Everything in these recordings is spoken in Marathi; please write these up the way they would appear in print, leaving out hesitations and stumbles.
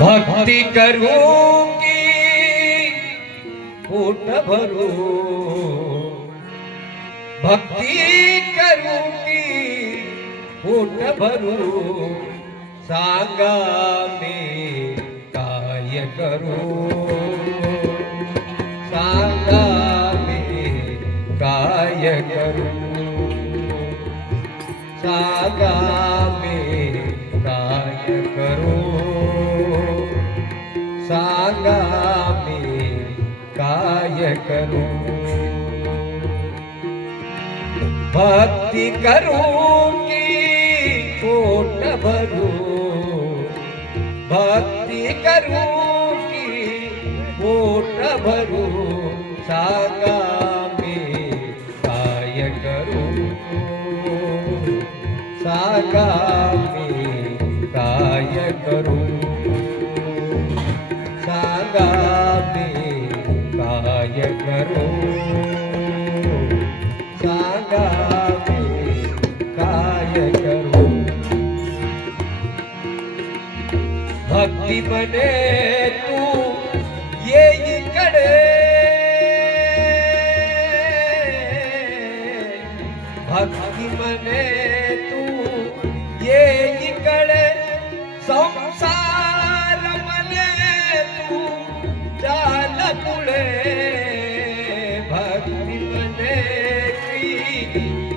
भक्ति करूंगी फूट भरू, भक्ति करूंगी फूट भरू, सांगा मी काय करू, सांगा मी काय करू, सांगा मी काय करू, सांगा मी काय करू. भक्ति करूंगी पोट भरू, भक्ति करूंगी पोट भरू, सांगा मी काय करू, सांगा मी काय करू, सांगा मी काय करू, सांगा मी काय करू. भक्ती म्हणे तू ये इकडे, भक्ती म्हणे तू ये इकडे, संसार म्हणे तू चाल पुढे. भक्ती म्हणे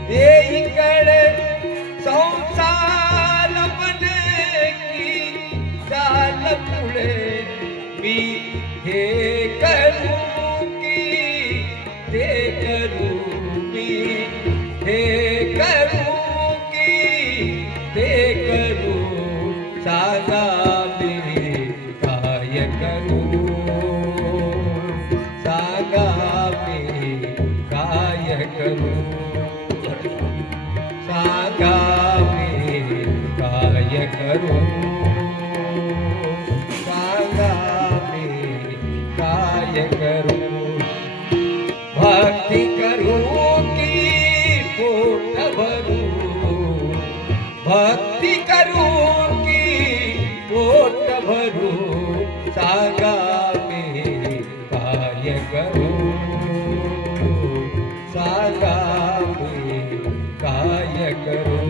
ये इकडे, संसार म्हणे की चाल पुढे. मी हे करू की ते करू, मी हे करू की ते करू, सांगा मी काय करू, सांगा मी काय करू, सांगा मी काय करू, सांगा मी काय करू. भक्ती करू की पोट भरू, भक्ति करूंगी पोट भरू, सांगा मी काय करू, सांगा मी काय करू,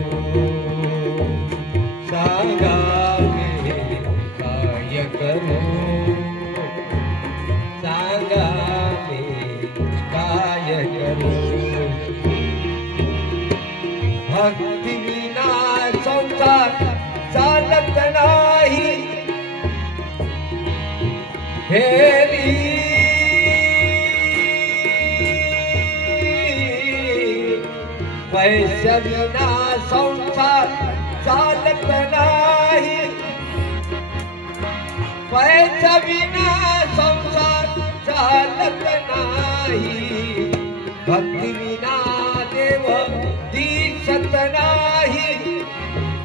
सांगा मी काय करू, सांगा मी काय करू. भक्ती विना संसार चालत नाही, हेरी पैसा विना संसार चालत नाही, पैसा विना संसार चालत नाही. भक्ती विना देव दिसत नाही,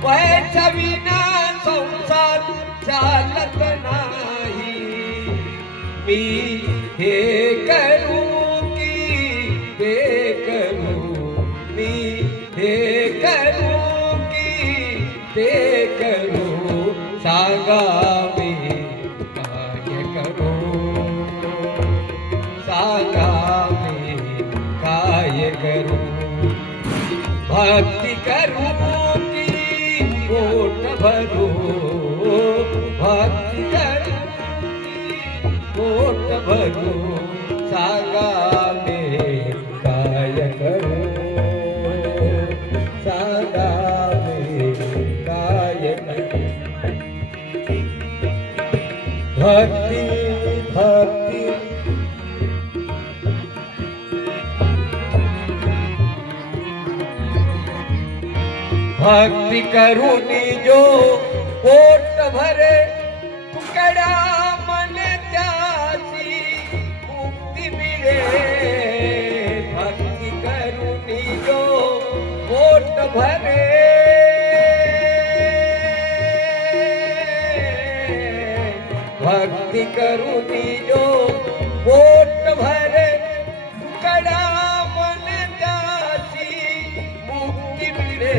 पैसा विना संसार चालत नाही. मी हे करू की ते करू, मी हे करू की ते करू, सांगा मी काय करू, सांगा मी काय करू. भक्ति करू की पोट भरू, भक्ति करू की पोट भरू, सांगा मी काय करू, सांगा मी काय करू. भक्ति भक्ति भक्ति करूनी जो पोट भरे, तुकडा मन त्याची मुक्ती मिळे. भक्ति करूनी जो पोट भरे, भक्ति करूनी जो पोट भरे, तुकडा मन त्याची मुक्ती मिळे.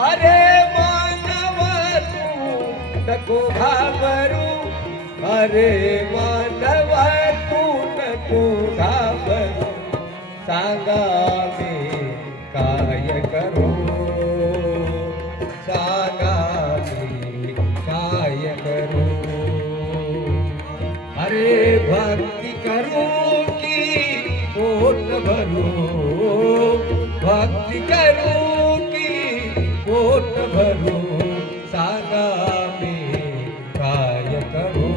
अरे मानव तू नको घाबरू अरे मानव तू नको घाबरू सांगा मी काय करू सांगा मी काय करू अरे भक्ती करू की पोट भरू भक्ती करू की पोट भरू सांगा मी काय करू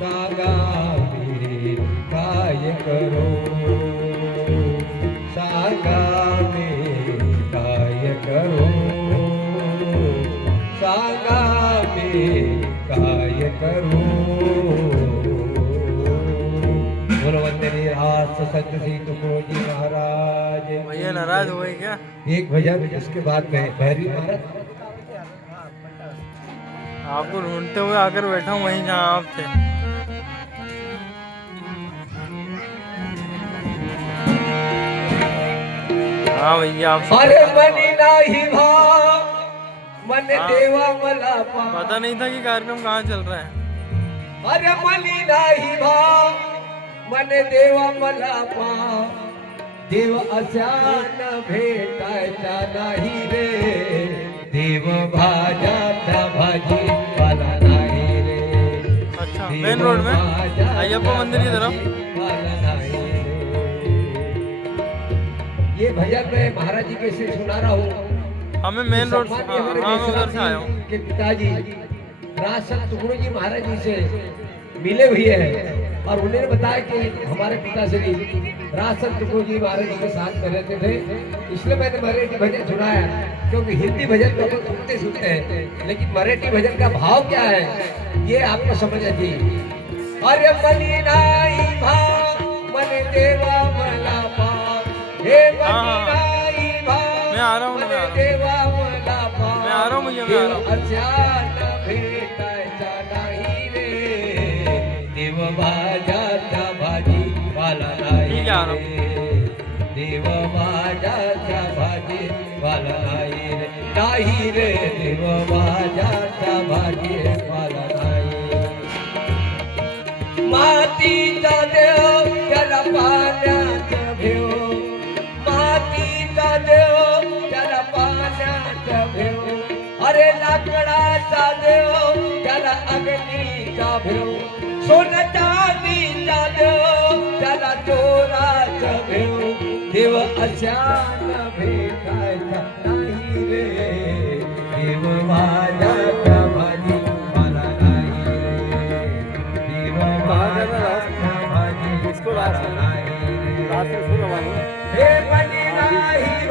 सांगा मी काय करू सांगा मी काय करू सांगा मी काय करू बोलो वंदनीय आज संत श्री तुकोजी महाराज भैया नाराज हो गए क्या? एक भजन इसके बाद में भैरी महाराज आपको ढूंढते हुए आकर बैठा हूँ वहीं जहाँ आप थे। हाँ भैया आप अरे मनी नाही भाव मन देवा मला पता नहीं था कि कार्यक्रम कहाँ चल रहा है। अरे मनी नाही भाव मन देवा मला पाव देव अचान भेटायचा नाही रे देव भाजाचा भाजी वाला नाही रे अच्छा मेन रोड में अय्यप्पा मंदिर की तरफ। वाला नाही रे। ये भजन मैं महाराज जी के से सुना रहा हूँ। हमें मेन रोड से हाँ मैं उधर से आया हूँ। के पिताजी राज संत तुकडो जी महाराज जी से मिले हुए हैं और उन्होंने बताया कि हमारे पिताश्री राज संत तुकडो जी महाराज जी के साथ में रहते थे, इसलिए मैंने मराठी भजन सुनाया क्योंकि हिंदी भजन तो लोग सुनते सुनते हैं लेकिन मराठी भजन का भाव क्या है ये आपको समझ आती। अरे मनी नाही भाव मन देवा मला पाव हे मनी नाही भाव मैं आ रहा हूँ मन देवा मला पाव मैं आ रहा हूँ भैया मैं आ रहा हूँ। अचान भेटायचा नाही रे देव भाजाचा भाजी वाला नाही ठीक है, आ रहा हूँ। रे देव भाजाचा भाजी वाला नाही रे नाही रे देव भाजाचा भाजी वाला नाही मातीचा देव त्याला पाण्यात भेव मातीचा देव त्याला पाण्यात भेव अरे लाकडाचा देव त्याला अग्नीचा भेव सोन चांदीचा देव त्याला चोराचा भेव देव अशान भेटायचा नाही रे देव भाजाचा भाजी मला नाही रे देव भाजाचा भाजी मला नाही रे हे